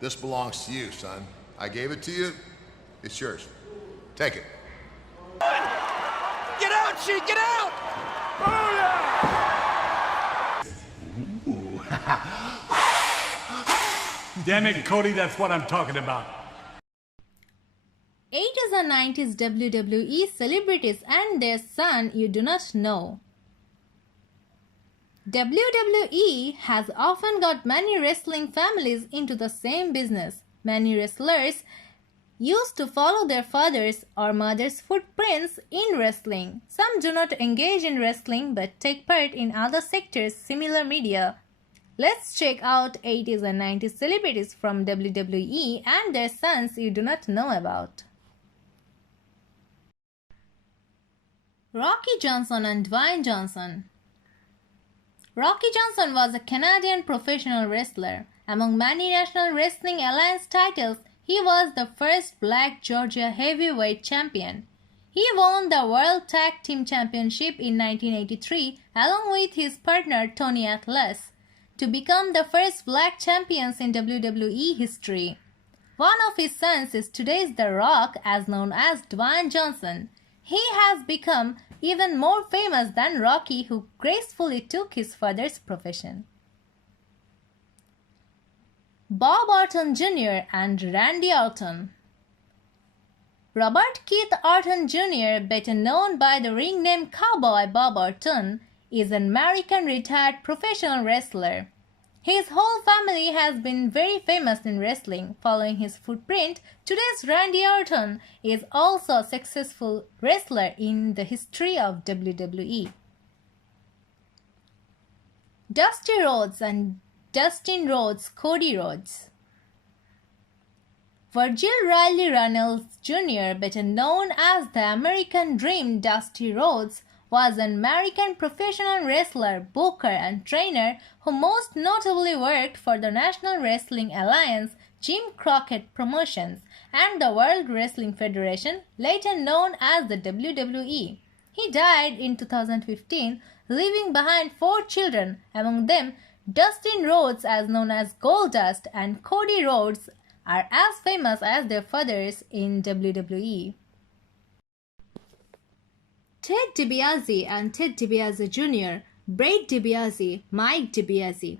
This belongs to you, son. I gave it to you. It's yours. Take it. Get out, Sheik! Get out! Damn it, Cody, that's what I'm talking about. 80s and 90s WWE celebrities and their son you do not know. WWE has often got many wrestling families into the same business. Many wrestlers used to follow their father's or mother's footprints in wrestling. Some do not engage in wrestling but take part in other sectors similar media. Let's check out 80s and 90s celebrities from WWE and their sons you do not know about. Rocky Johnson and Dwayne Johnson. Rocky Johnson was a Canadian professional wrestler. Among many National Wrestling Alliance titles, he was the first Black Georgia Heavyweight Champion. He won the World Tag Team Championship in 1983 along with his partner Tony Atlas to become the first Black champions in WWE history. One of his sons is today's The Rock, as known as Dwayne Johnson. He has become even more famous than Rocky, who gracefully took his father's profession. Bob Orton Jr. and Randy Orton. Robert Keith Orton Jr., better known by the ring name Cowboy Bob Orton, is an American retired professional wrestler. His whole family has been very famous in wrestling. Following his footprint, today's Randy Orton is also a successful wrestler in the history of WWE. Dusty Rhodes and Dustin Rhodes, Cody Rhodes. Virgil Riley Reynolds Jr., better known as the American Dream Dusty Rhodes, was an American professional wrestler, booker, and trainer who most notably worked for the National Wrestling Alliance, Jim Crockett Promotions, and the World Wrestling Federation, later known as the WWE. He died in 2015, leaving behind 4 children, among them Dustin Rhodes, as known as Goldust, and Cody Rhodes, are as famous as their fathers in WWE. Ted DiBiase and Ted DiBiase Jr., Brad DiBiase, Mike DiBiase.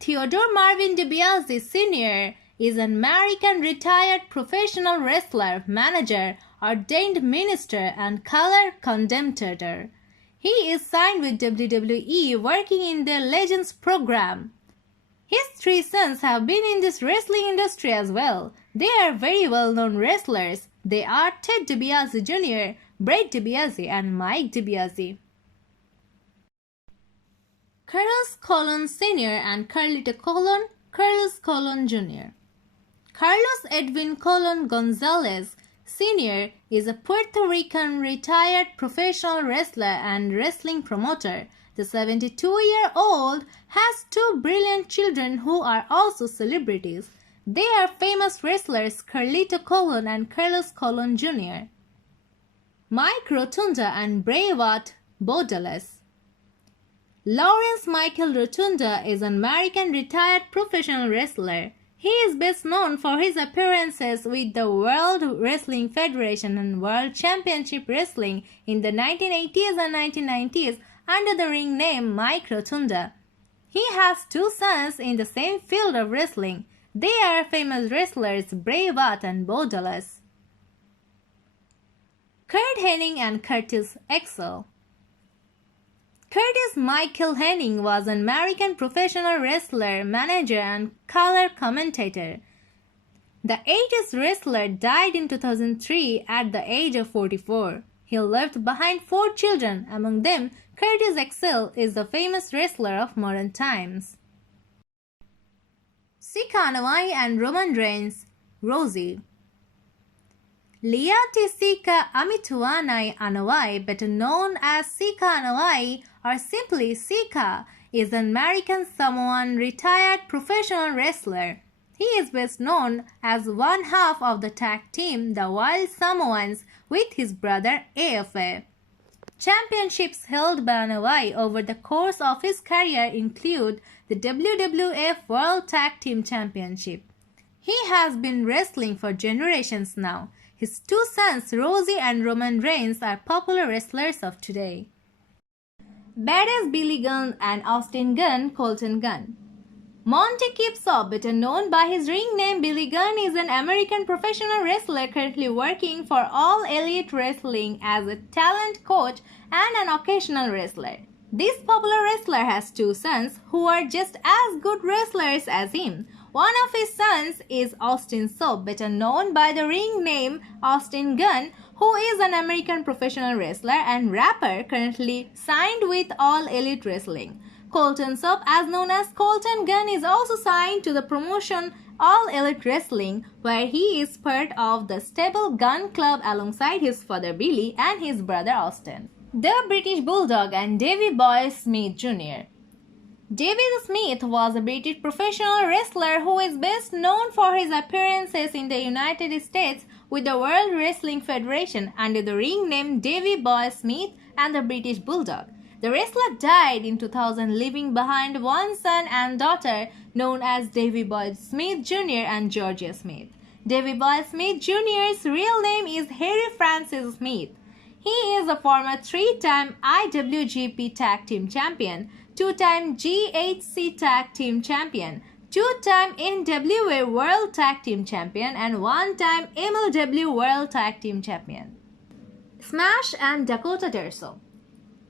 Theodore Marvin DiBiase Sr. is an American retired professional wrestler, manager, ordained minister, and color commentator. He is signed with WWE, working in their Legends program. His 3 sons have been in this wrestling industry as well. They are very well-known wrestlers. They are Ted DiBiase Jr., Brad DiBiase, and Mike DiBiase. Carlos Colon Sr. and Carlito Colon, Carlos Colon Jr. Carlos Edwin Colon Gonzalez Sr. is a Puerto Rican retired professional wrestler and wrestling promoter. The 72-year-old has 2 brilliant children who are also celebrities. They are famous wrestlers Carlito Colon and Carlos Colon Jr. Mike Rotunda and Braywatt Bordeles. Lawrence Michael Rotunda is an American retired professional wrestler. He is best known for his appearances with the World Wrestling Federation and World Championship Wrestling in the 1980s and 1990s under the ring name Mike Rotunda. He has 2 sons in the same field of wrestling. They are famous wrestlers Braywatt and Bordeles. Kurt Hennig and Curtis Axel. Curtis Michael Hennig was an American professional wrestler, manager, and color commentator. The 80s wrestler died in 2003 at the age of 44. He left behind 4 children. Among them, Curtis Axel is the famous wrestler of modern times. Sika Anoa'i and Roman Reigns, Rosie. Liati Sika Amituanai Anoa'i, better known as Sika Anoa'i or simply Sika, is an American Samoan retired professional wrestler. He is best known as one half of the tag team The Wild Samoans with his brother AFA. Championships held by Anoa'i over the course of his career include the WWF World Tag Team Championship. He has been wrestling for generations now. His two sons, Rosie and Roman Reigns, are popular wrestlers of today. Badass Billy Gunn and Austin Gunn, Colton Gunn. Monty Kipsaw, better known by his ring name Billy Gunn, is an American professional wrestler currently working for All Elite Wrestling as a talent coach and an occasional wrestler. This popular wrestler has two sons who are just as good wrestlers as him. One of his sons is Austin Soap, better known by the ring name Austin Gunn, who is an American professional wrestler and rapper currently signed with All Elite Wrestling. Colton Soap, as known as Colton Gunn, is also signed to the promotion All Elite Wrestling, where he is part of the stable Gunn Club alongside his father Billy and his brother Austin. The British Bulldog and Davey Boy Smith Jr. Davey Smith was a British professional wrestler who is best known for his appearances in the United States with the World Wrestling Federation under the ring name Davey Boy Smith and the British Bulldog. The wrestler died in 2000, leaving behind one son and daughter known as Davey Boy Smith Jr. and Georgia Smith. Davey Boy Smith Jr.'s real name is Harry Francis Smith. He is a former three-time IWGP Tag Team Champion, two-time GHC Tag Team Champion, two-time NWA World Tag Team Champion, and one-time MLW World Tag Team Champion. Smash and Dakota Derso.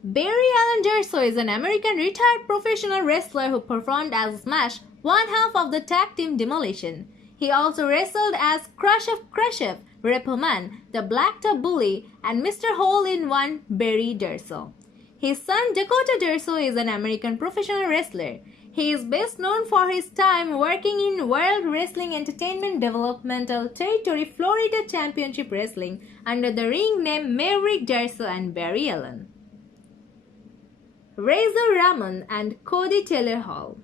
Barry Allen Derso is an American retired professional wrestler who performed as Smash, one half of the tag team Demolition. He also wrestled as Khrushchev, Repo-Man, the Blacktop Bully, and Mr. Hole-in-One Barry Derso. His son Dakota Derso is an American professional wrestler. He is best known for his time working in World Wrestling Entertainment Developmental Territory Florida Championship Wrestling under the ring name Maverick Derso and Barry Allen. Razor Ramon and Cody Taylor Hall.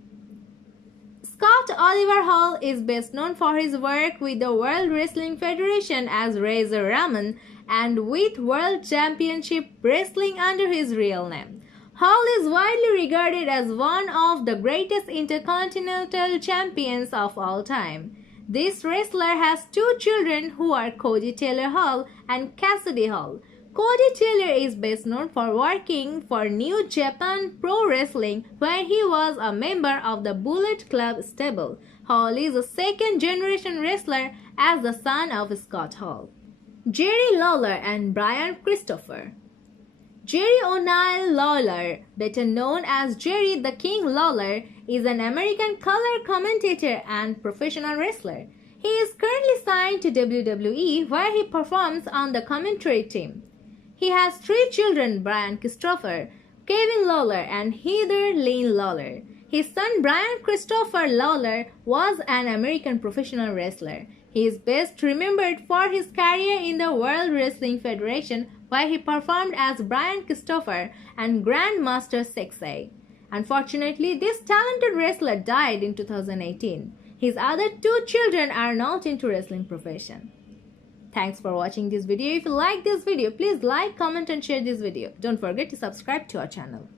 Scott Oliver Hall is best known for his work with the World Wrestling Federation as Razor Ramon and with World Championship Wrestling under his real name. Hall is widely regarded as one of the greatest intercontinental champions of all time. This wrestler has two children who are Cody Taylor Hall and Cassidy Hall. Cody Taylor is best known for working for New Japan Pro Wrestling, where he was a member of the Bullet Club stable. Hall is a second-generation wrestler as the son of Scott Hall. Jerry Lawler and Brian Christopher. Jerry O'Neill Lawler, better known as Jerry the King Lawler, is an American color commentator and professional wrestler. He is currently signed to WWE, where he performs on the commentary team. He has three children, Brian Christopher, Kevin Lawler, and Heather Lynn Lawler. His son Brian Christopher Lawler was an American professional wrestler. He is best remembered for his career in the World Wrestling Federation, where he performed as Brian Christopher and Grandmaster Sexay. Unfortunately, this talented wrestler died in 2018. His other two children are not into wrestling profession. Thanks for watching this video. If you like this video, please like, comment and share this video. Don't forget to subscribe to our channel.